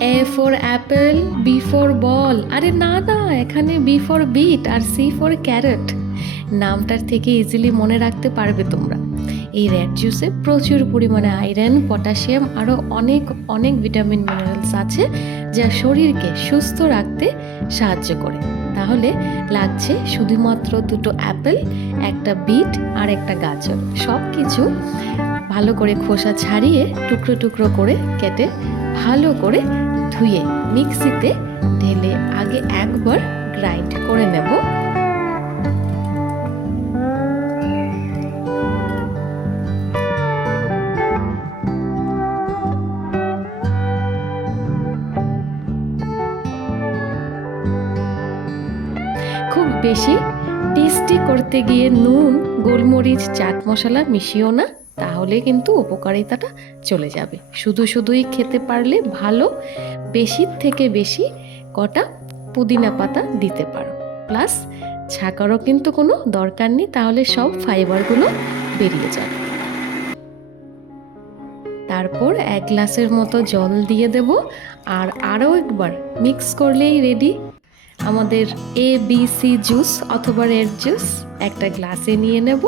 A for apple B for ball আরে না না, এখানে বি ফর বিট আর সি ফর ক্যারেট নামটার থেকে ইজিলি মনে রাখতে পারবে তোমরা। এই রেড জুসে প্রচুর পরিমাণে আয়রন পটাশিয়াম আরও অনেক অনেক ভিটামিন মিনারেলস আছে যা শরীরকে সুস্থ রাখতে সাহায্য করে। তাহলে লাগছে শুধুমাত্র দুটো অ্যাপেল একটা বিট আর একটা গাজর। সব কিছু ভালো করে খোসা ছাড়িয়ে টুকরো টুকরো করে কেটে ভালো করে ধুয়ে মিক্সিতে ঢেলে আগে একবার গ্রাইন্ড করে নেব। খুব বেশি টেস্টি করতে গিয়ে নুন, গোলমরিচ, চাট মশলা মিশিও না। তাহলে কিন্তু উপকারিতাটা চলে যাবে। শুধু শুধুই খেতে পারলে ভালো বেশির থেকে বেশি কটা পুদিনা পাতা দিতে পারো। প্লাস ছাকারও কিন্তু কোনো দরকার নেই, তাহলে সব ফাইবারগুলো বেরিয়ে যাবে। তারপর এক গ্লাসের মতো জল দিয়ে দেব আর আরও একবার মিক্স করলেই রেডি। আমাদের এ বি সি জুস অথবা রেড জুস একটা গ্লাসে নিয়ে নেব।